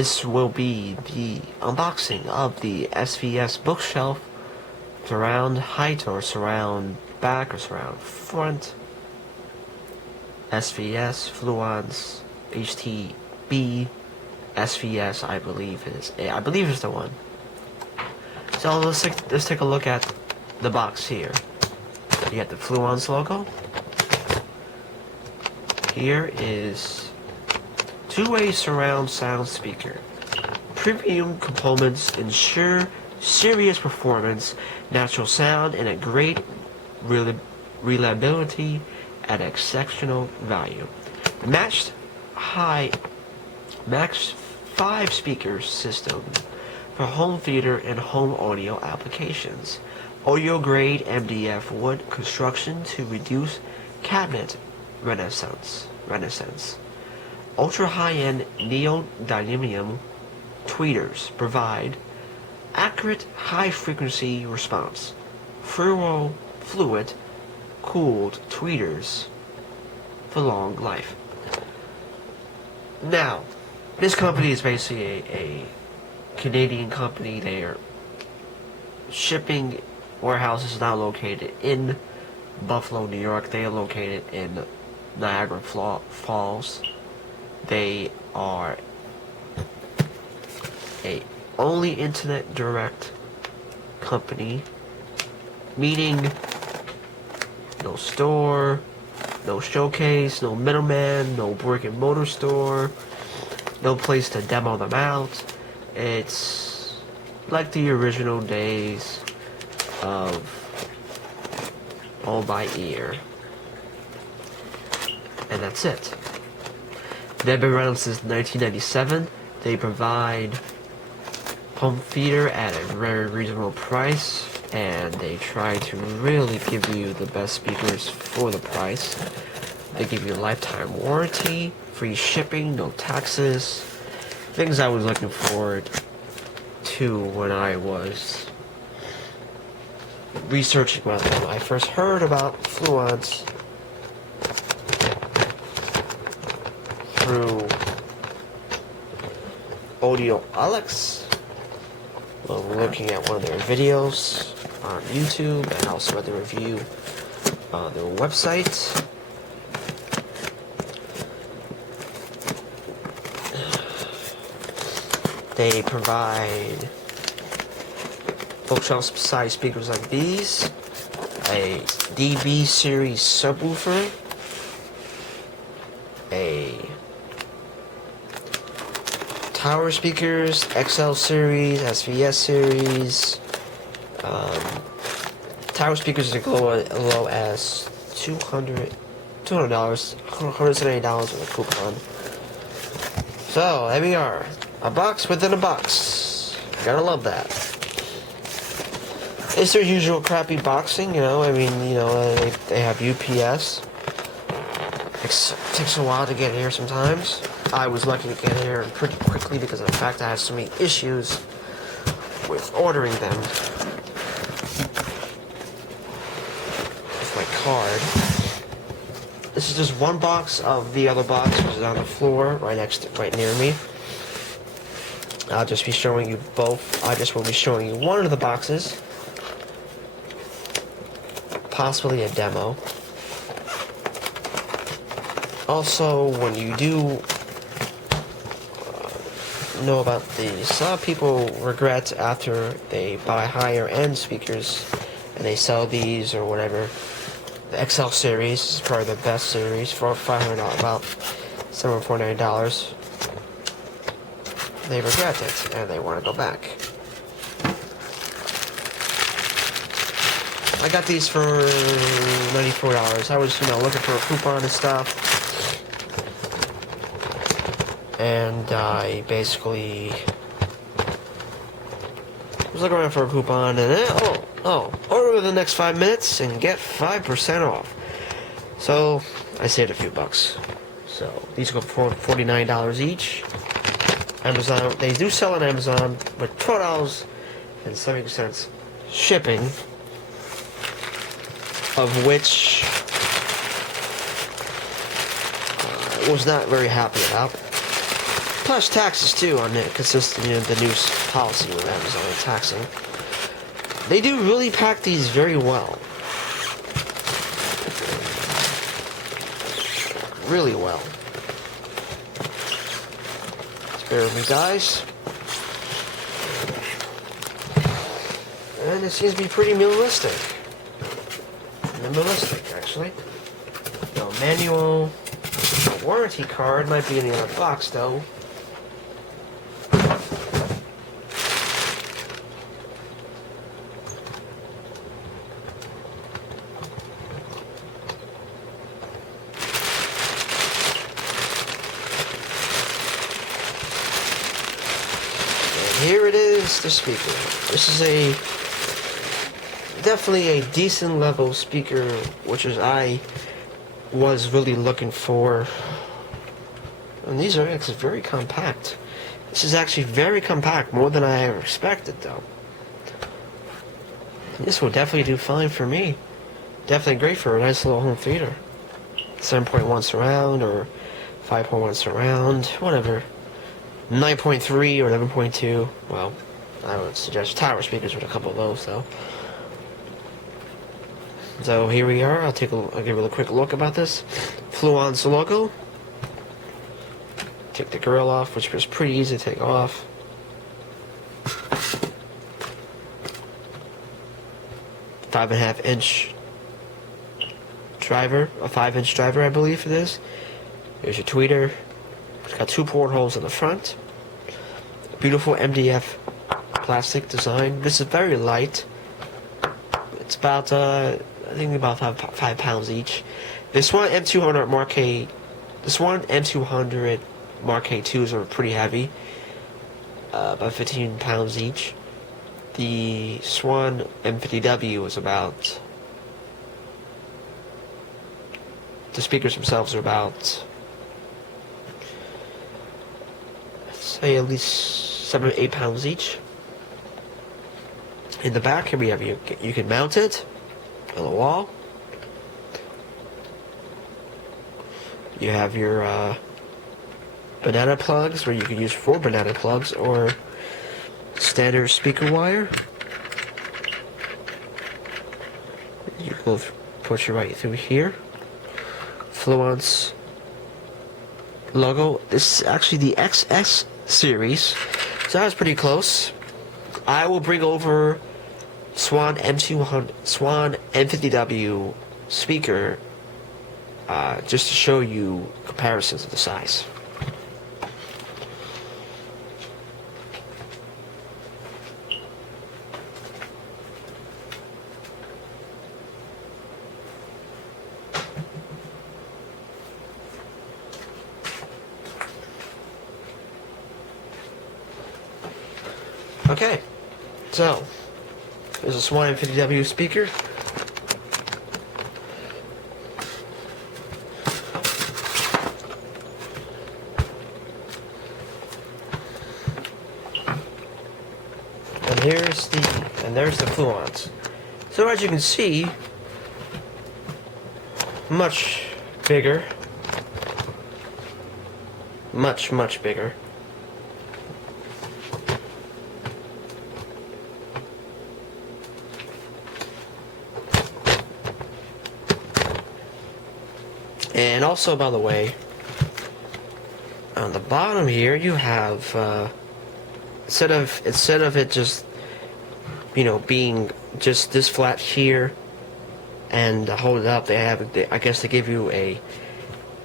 this will be the unboxing of the SVS bookshelf, surround height or surround back or surround front. SVS, Fluance, HTB, SVS, I believe is the one. So let's take a look at the box here. You got the Fluance logo. Here is two-way surround sound speaker. Premium components ensure serious performance, natural sound, and a great reliability at exceptional value. Matched 5 speaker system for home theater and home audio applications. Audio grade MDF wood construction to reduce cabinet renaissance. Ultra high-end neodymium tweeters provide accurate high-frequency response. Fluid cooled tweeters for long life. Now, this company is basically a Canadian company. Their shipping warehouse is now located in Buffalo, New York. They are located in Niagara Falls. They are a only internet direct company, meaning no store, no showcase, no middleman, no brick and mortar store, no place to demo them out. It's like the original days of all by ear. And that's it. They've been around since 1997. They provide home theater at a very reasonable price, and they try to really give you the best speakers for the price. They give you a lifetime warranty, free shipping, no taxes. Things I was looking forward to when I was researching about them. I first heard about Fluance through Audio Alex, looking at one of their videos on YouTube, and also read the review on their website. They provide bookshelf-size speakers like these, a DB series subwoofer, a tower speakers, XL series, SVS series. Tower speakers are as low as $200, $170 with a coupon. So there we are, a box within a box. Gotta love that. It's their usual crappy boxing, you know. I mean, you know, they have UPS. It takes a while to get here sometimes. I was lucky to get here pretty quickly because of the fact I had so many issues with ordering them with my card. This is just one box of the other box, which is on the floor right near me. I'll just be showing you both. I just will be showing you one of the boxes, possibly a demo. Also, when you do know about these, some people regret after they buy higher end speakers and they sell these or whatever. The XL series is probably the best series for $500, about $749. They regret it and they want to go back. I got these for $94. I was, looking for a coupon and stuff. And I basically was looking around for a coupon, and order within the next 5 minutes and get 5% off. So I saved a few bucks. So these go for $49 each. Amazon, they do sell on Amazon, but $12.70 shipping, of which I was not very happy about. plus taxes too on it, consistent, the new policy with Amazon and taxing. They do really pack these very well. Really well. Just bear with me, guys. And it seems to be pretty minimalistic. Minimalistic, actually. No manual. A warranty card might be in the other box, though. Here it is, the speaker. This is definitely a decent level speaker, which is I was really looking for. And these are actually very compact. This is actually very compact, more than I ever expected, though. This will definitely do fine for me. Definitely great for a nice little home theater. 7.1 surround or 5.1 surround, whatever. 9.3 or 11.2. Well, I would suggest tower speakers with a couple of those, though. So here we are. I'll give it a quick look about this. Fluance logo. Take the grill off, which was pretty easy to take off. 5.5 inch driver, a 5-inch driver, I believe it is. Here's your tweeter. It's got 2 portholes in the front. Beautiful MDF plastic design. This is very light. It's about, I think about 5 pounds each. This one M200 Mark A. This one M200 Mark A2s are pretty heavy. About 15 pounds each. The Swan M50W is about. The speakers themselves are about, say, at least 7 or 8 pounds each. In the back, here we have you can mount it on the wall. You have your banana plugs, where you can use 4 banana plugs or standard speaker wire. You go push it right through here. Fluance logo. This is actually the XS series, so that was pretty close. I will bring over Swan M50W speaker just to show you comparisons of the size. Okay, so there's a Swan M50W speaker. And there's the Fluance. So as you can see, much bigger. Much bigger. And also, by the way, on the bottom here you have instead of it just being just this flat here and hold it up, I guess they give you a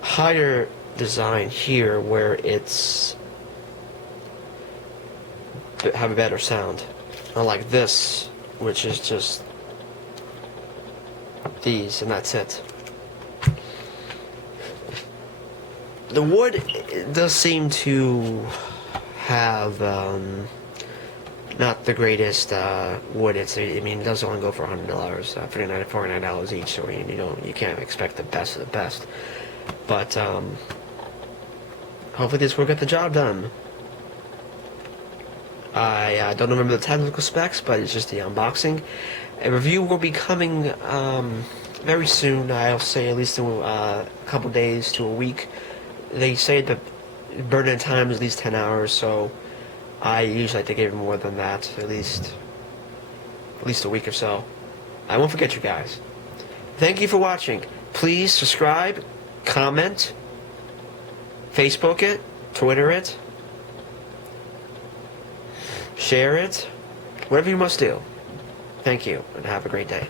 higher design here where it's have a better sound, unlike this, which is just these and that's it. The wood does seem to have not the greatest wood. It does only go for $100, $49 each. So you can't expect the best of the best. But hopefully this will get the job done. I don't remember the technical specs, but it's just the unboxing. A review will be coming very soon. I'll say at least in a couple days to a week. They say that burn-in time is at least 10 hours, so I usually like to give more than that, at least a week or so. I won't forget you guys. Thank you for watching. Please subscribe, comment, Facebook it, Twitter it, share it, whatever you must do. Thank you, and have a great day.